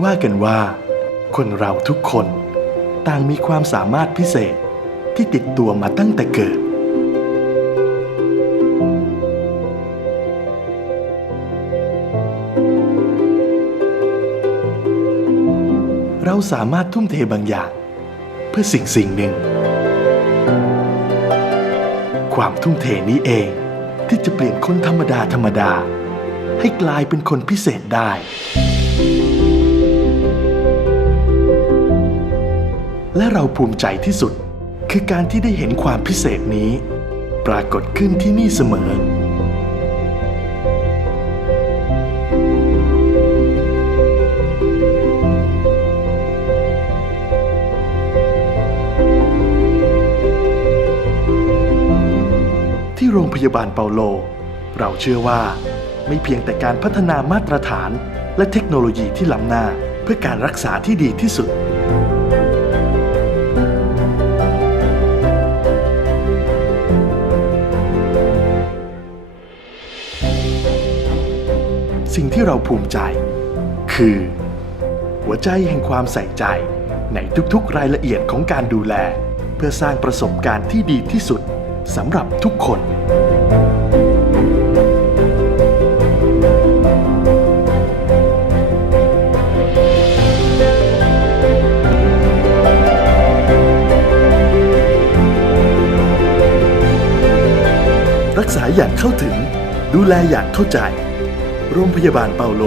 ว่ากันว่า คนเราทุกคนต่างมีความสามารถพิเศษที่ติดตัวมาตั้งแต่เกิด เราสามารถทุ่มเทบางอย่าง เพื่อสิ่งสิ่งหนึ่ง ความทุ่มเทนี้เองที่จะเปลี่ยนคนธรรมดาธรรมดา ให้กลายเป็นคนพิเศษได้ เราภูมิใจที่สุด คือการที่ได้เห็นความพิเศษนี้ ปรากฏขึ้นที่นี่เสมอ ที่โรงพยาบาลเปาโล เราเชื่อว่า ไม่เพียงแต่การพัฒนามาตรฐาน และเทคโนโลยีที่ล้ำหน้า เพื่อการรักษาที่ดีที่สุด สิ่งที่เราภูมิใจ คือ หัวใจแห่งความใส่ใจในทุกๆรายละเอียดของการดูแล เพื่อสร้างประสบการณ์ที่ดีที่สุดสำหรับทุกคน รักษาอย่างเข้าถึง ดูแลอย่างเข้าใจ โรงพยาบาลเปาโล